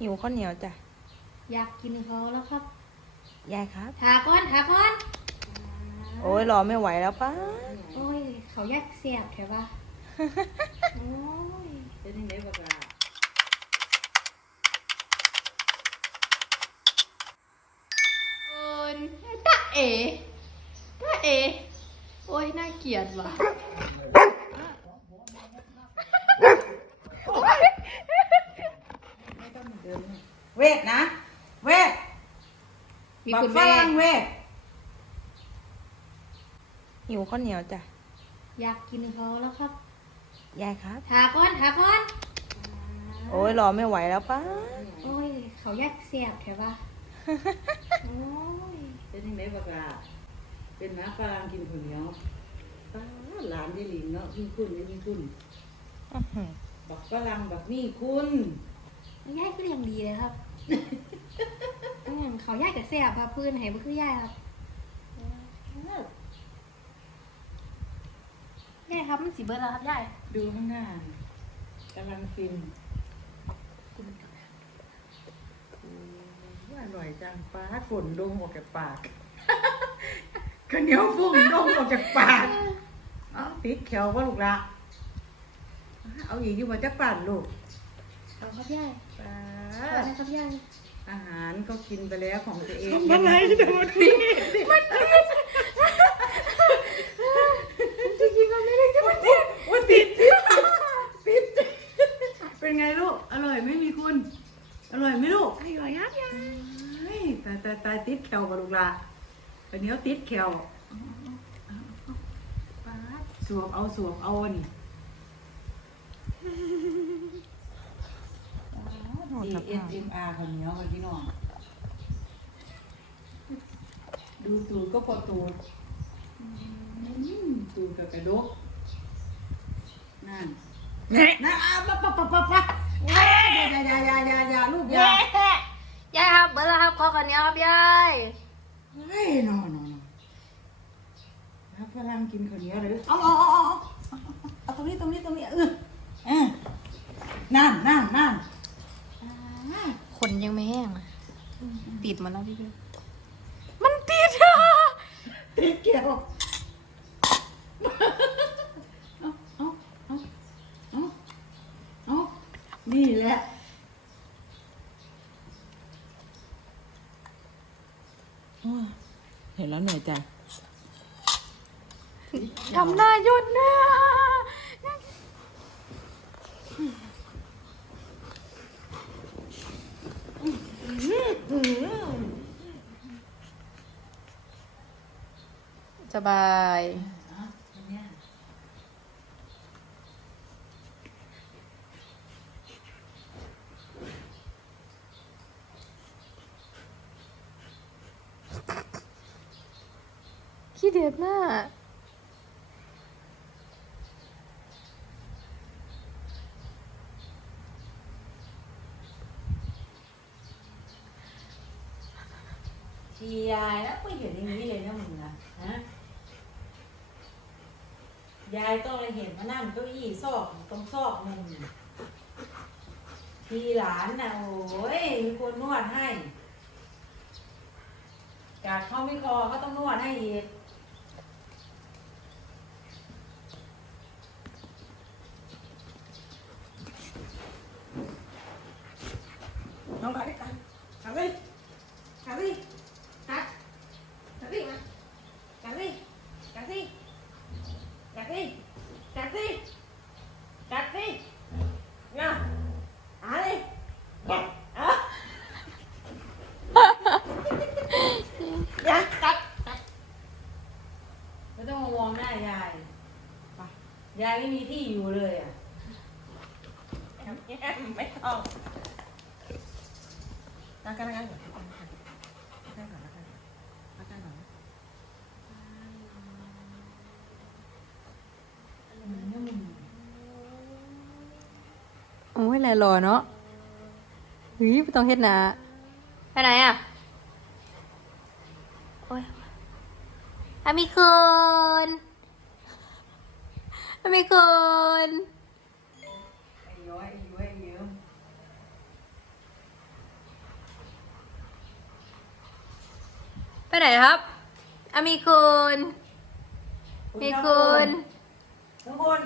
หิวข้าวเหนียวจ้ะอยากกินเขาแล้วครับยายครับ ถาก้อนถาก้อนโอ้ยรอไม่ไหวแล้วป้าโอ้ย เขาอยากเสียบแค่ว่าโอ้ยเป็นยังไงบ้างล่ะคนตาเอตาเอ โอ้ย น่าเกลียดว่ะ เวทนะ เวทมีบักคุณฝแม่รั่งเวทหิวข้าวเหนียวจ้ะอยากกินเขาแล้วครับยายครับ ถาก้อนถาก้อนโอ้ยรอไม่ไหวแล้วป้าโอ้ย เขาอยากเสียบแค่ว่าโอ้ยเป็นยังไงบ้างล่ะเป็นน้าฝรั่งกินข้าวเหนียวป้าหลานได้หลิงเนาะมีคุณไม่มีคุณอื้อหือบักฝรั่งบักมีคุณ ย่ายก็ยังดีเลยครับอืมเขาย่ายกับเสียบครับพื้นให้บ่คือย่ายครับย่ายครับมันสีเบิร์ดแล้วครับย่ายดูข้างหน้ากำลังฟินว่าอร่อยจังป้าฝนดงออกจากปากข้าวเหนียวฟุ้งดงออกจากปากเอาติดแขวว่าลูกละเอาอีกอยู่มาจากป่านลูกเอา ครับย่ายป้าเอาได้ครับย่ายอาหารก็กินไปแล้วของตัวเองทำอะไรเดี๋ยวมันติดจะกินอะไรได้ก็มันติดว่าติดติดติดเป็นไงลูก อร่อยไหม่มีคุณ อร่อยไหมลูก อร่อยครับยายเฮ้ยตายตายตายติดแขวกับลูกละวันนี้ติดแขวป้าดสวมเอาสวมเอานี่ ASMR คนเหนี้ยวคนพี่น้องดูตูดก็พอตูดอืมตูดกับกระดกนั่นเนี่ยนะอะปะปะปะปะปะอย่าอย่าอย่าอย่าอย่าลูกอย่าย่ายครับเบิร์ดแล้วครับขอขันนี้ครับย่ายเฮ้ยนอนนอนแล้วฝรั่งกินข้าวเหนียวเลยเอาเอาเอาเอาเอาตรงนี้ตรงนี้ตรงนี้เออเออนั่นนั่นนั่นอ่าข นยังไม่แห้งอะติดมันแล้วพี่เบิร์ดมันติดอะติดเกี่ยวเอาเอาเอาเอาเอานี่แหละโอ้ยเห็นแล้วเหนื่อยใจ ทำหน้าหยุดนะ สบายขี้เดือดมาก ทียายนะไม่เห็นอย่างนี้เลยนะมึงนะฮะยายต้องเลยเห็นมานั่งเก้าอี้ซอกตรงซอกมึงทีหลานน่ะโอ้ยมีคนนวดให้กากเขาไม่คอก็ต้องนวดให้อีกน้องกัดดิกัดกัดดิกัดดิกัดกัดดิมากัดดิกัดดิกัดดิกัดดิกัดดิน่ะอะดิอะอย่ากัดกัด ไม่ต้องมามองหน้ายายไปยายไม่มีที่อยู่เลยอะไม่ต้องนั่งกันนั่งกันนั่งก่อนนั่งก่อนนั่งก่อนนั่งก่อนโอ้ยแลรอเนาะเฮ้ยไม่ต้องเฮ็ดหนะไปไหนอะ อามิคุณอามิคุณไปไหนครับอามิคุณมีคุณทุกคน